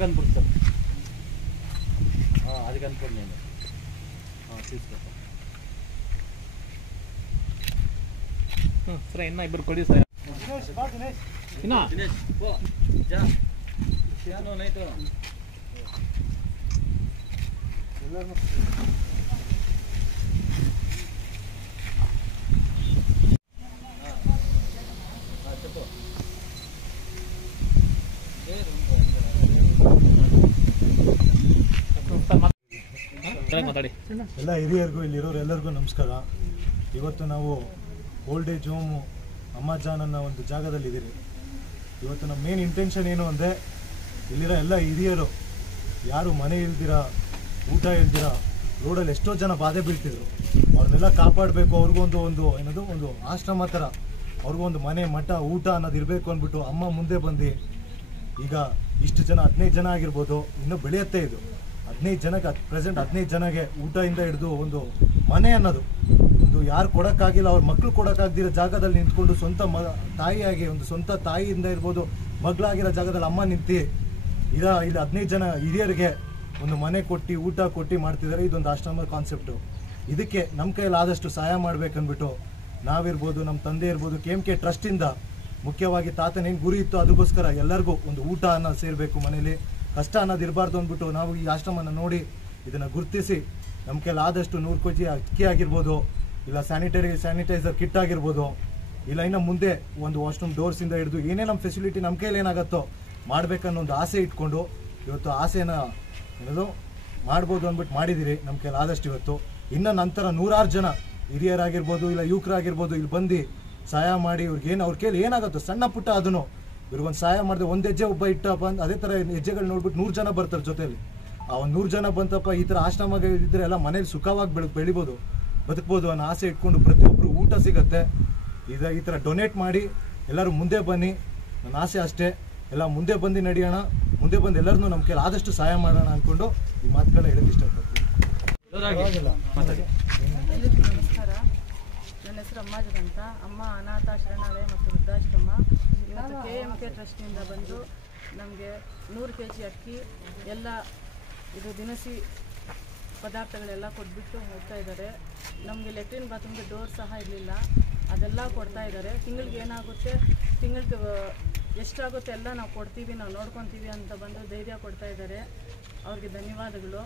కనపడుతుంది సార్. అది కనుకోండి నేను తీసుకొస్తాను. ಸರ್ ಇನ್ನ ಇಬ್ಬರು ಕೊಡಿ ಸರ್. ಇನ್ನ ಎಲ್ಲ ಹಿರಿಯರಿಗೂ ಇಲ್ಲಿರೋರೆಲ್ಲರಿಗೂ ನಮಸ್ಕಾರ. ಇವತ್ತು ನಾವು ಓಲ್ಡ್ ಏಜ್ ಹೋಮು ಅಮ್ಮಾಜಾನ್ ಅನ್ನೋ ಒಂದು ಜಾಗದಲ್ಲಿದ್ದೀರಿ. ಇವತ್ತು ನಮ್ಮ ಮೇನ್ ಇಂಟೆನ್ಷನ್ ಏನು ಅಂದರೆ ಇಲ್ಲಿರೋ ಎಲ್ಲ ಹಿರಿಯರು ಯಾರು ಮನೆ ಇಲ್ದಿರ ಊಟ ಇಲ್ದಿರ ರೋಡಲ್ಲಿ ಎಷ್ಟೋ ಜನ ಬಾಧೆ ಬೀಳ್ತಿದ್ರು, ಅವ್ರನ್ನೆಲ್ಲ ಕಾಪಾಡಬೇಕು. ಅವ್ರಿಗೊಂದು ಏನದು ಒಂದು ಆಶ್ರಮ ಥರ ಅವ್ರಿಗೊಂದು ಮನೆ ಮಠ ಊಟ ಅನ್ನೋದು ಇರಬೇಕು ಅಂದ್ಬಿಟ್ಟು ಅಮ್ಮ ಮುಂದೆ ಬಂದು ಈಗ ಇಷ್ಟು ಜನ 15 ಜನ ಆಗಿರ್ಬೋದು, ಇನ್ನೂ ಬೆಳೆಯುತ್ತೆ ಇದು. 15 ಜನಕ್ಕೆ ಪ್ರೆಸೆಂಟ್ 15 ಜನಗೆ ಊಟದಿಂದ ಹಿಡಿದು ಒಂದು ಮನೆ ಅನ್ನೋದು ಒಂದು ಯಾರು ಕೊಡೋಕ್ಕಾಗಿಲ್ಲ, ಅವ್ರ ಮಕ್ಕಳು ಕೊಡೋಕ್ಕಾಗ್ದಿರೋ ಜಾಗದಲ್ಲಿ ನಿಂತ್ಕೊಂಡು ಸ್ವಂತ ತಾಯಿಯಾಗಿ ಒಂದು ಸ್ವಂತ ತಾಯಿಯಿಂದ ಇರ್ಬೋದು ಮಗಳಾಗಿರೋ ಜಾಗದಲ್ಲಿ ಅಮ್ಮ ನಿಂತು ಇಲ್ಲಿ 15 ಜನ ಹಿರಿಯರಿಗೆ ಒಂದು ಮನೆ ಕೊಟ್ಟು ಊಟ ಕೊಟ್ಟು ಮಾಡ್ತಿದ್ದಾರೆ. ಇದೊಂದು ಆಶ್ರಮ ಕಾನ್ಸೆಪ್ಟು. ಇದಕ್ಕೆ ನಮ್ಮ ಕೈಯಲ್ಲಿ ಆದಷ್ಟು ಸಹಾಯ ಮಾಡ್ಬೇಕಂದ್ಬಿಟ್ಟು ನಾವಿರ್ಬೋದು, ನಮ್ಮ ತಂದೆ ಇರ್ಬೋದು, KMK ಟ್ರಸ್ಟಿಂದ ಮುಖ್ಯವಾಗಿ ತಾತನ ಏನು ಗುರಿ ಇತ್ತು ಅದಕ್ಕೋಸ್ಕರ ಎಲ್ಲರಿಗೂ ಒಂದು ಊಟ ಅನ್ನೋದು ಸೇರಬೇಕು, ಮನೇಲಿ ಕಷ್ಟ ಅನ್ನೋದು ಇರಬಾರ್ದು ಅಂದ್ಬಿಟ್ಟು ನಾವು ಈ ಆಶ್ರಮನ ನೋಡಿ ಇದನ್ನು ಗುರುತಿಸಿ ನಮ್ಮ ಕೈಯಲ್ಲಿ ಆದಷ್ಟು 100 kg ಅಕ್ಕಿ ಆಗಿರ್ಬೋದು, ಇಲ್ಲ ಸ್ಯಾನಿಟೈಸರ್ ಕಿಟ್ ಆಗಿರ್ಬೋದು, ಇಲ್ಲ ಇನ್ನು ಮುಂದೆ ಒಂದು ವಾಶ್ರೂಮ್ ಡೋರ್ಸಿಂದ ಹಿಡಿದು ಏನೇ ನಮ್ಮ ಫೆಸಿಲಿಟಿ ನಮ್ಮ ಕೈಯಲ್ಲಿ ಏನಾಗುತ್ತೋ ಮಾಡಬೇಕನ್ನೋ ಒಂದು ಆಸೆ ಇಟ್ಕೊಂಡು ಇವತ್ತು ಆಸೆನ ಏನದು ಮಾಡ್ಬೋದು ಅಂದ್ಬಿಟ್ಟು ಮಾಡಿದ್ದೀರಿ ನಮ್ಮ ಕೈಯಲ್ಲಿ ಆದಷ್ಟು. ಇವತ್ತು ಇನ್ನು ನಂತರ 100 ಜನ ಹಿರಿಯರಾಗಿರ್ಬೋದು ಇಲ್ಲ ಯುವಕರಾಗಿರ್ಬೋದು ಇಲ್ಲಿ ಬಂದು ಸಹಾಯ ಮಾಡಿ ಇವ್ರಿಗೇನು ಅವ್ರ ಕೈಯಲ್ಲಿ ಏನಾಗುತ್ತೋ ಸಣ್ಣ ಪುಟ್ಟ ಅದನ್ನು ಇವ್ರಿಗೊಂದು ಸಹಾಯ ಮಾಡಿದೆ. ಒಂದು ಹೆಜ್ಜೆ ಒಬ್ಬ ಇಟ್ಟಪ್ಪ ಅಂತ ಅದೇ ಥರ ಹೆಜ್ಜೆಗಳು ನೋಡ್ಬಿಟ್ಟು 100 ಜನ ಬರ್ತಾರೆ ಜೊತೆಯಲ್ಲಿ. ಆ ಒಂದು 100 ಜನ ಬಂತಪ್ಪ ಈ ಥರ ಆಶ್ರಮಗಳಿದ್ದರೆ ಎಲ್ಲ ಮನೇಲಿ ಸುಖವಾಗಿ ಬೆಳಿಬೋದು, ಬದುಕ್ಬೋದು ಅನ್ನೋ ಆಸೆ ಇಟ್ಕೊಂಡು ಪ್ರತಿಯೊಬ್ಬರು ಊಟ ಸಿಗತ್ತೆ. ಈ ಥರ ಡೊನೇಟ್ ಮಾಡಿ ಎಲ್ಲರೂ ಮುಂದೆ ಬನ್ನಿ. ನನ್ನ ಆಸೆ ಅಷ್ಟೇ, ಎಲ್ಲ ಮುಂದೆ ಬಂದು ನಡೆಯೋಣ, ಮುಂದೆ ಬಂದು ಎಲ್ಲರನ್ನೂ ನಮ್ಮ ಕೈಲಿ ಆದಷ್ಟು ಸಹಾಯ ಮಾಡೋಣ ಅಂದ್ಕೊಂಡು ಈ ಮಾತುಗಳನ್ನ ಹೇಳೋಕ್ಕೆ ಇಷ್ಟಪಡ್ತೀನಿ. ನಮಸ್ಕಾರ, ನನ್ನ ಹೆಸರು ಅಮ್ಮಾಜನ್ ಅಂತ. ಅಮ್ಮ ಅನಾಥ ಶರಣಾಲಯ ಮತ್ತು ವೃದ್ಧಾಶ್ರಮ ಇವತ್ತು KMK ಟ್ರಸ್ಟ್ನಿಂದ ಬಂದು ನಮಗೆ 100 kg ಅಕ್ಕಿ ಎಲ್ಲ ಇದು ದಿನಸಿ ಪದಾರ್ಥಗಳೆಲ್ಲ ಕೊಟ್ಬಿಟ್ಟು ಹೋಗ್ತಾ ಇದ್ದಾರೆ. ನಮಗೆ ಲೆಟ್ರಿನ್ ಬಾತ್ರೂಮ್ಗೆ ಡೋರ್ ಸಹ ಇರಲಿಲ್ಲ, ಅದೆಲ್ಲ ಕೊಡ್ತಾ ಇದ್ದಾರೆ. ತಿಂಗಳಿಗೆ ಏನಾಗುತ್ತೆ, ತಿಂಗಳಿಗೆ ಎಷ್ಟಾಗುತ್ತೆ ಎಲ್ಲ ನಾವು ಕೊಡ್ತೀವಿ, ನಾವು ನೋಡ್ಕೊತೀವಿ ಅಂತ ಬಂದು ಧೈರ್ಯ ಕೊಡ್ತಾ ಇದ್ದಾರೆ. ಅವ್ರಿಗೆ ಧನ್ಯವಾದಗಳು.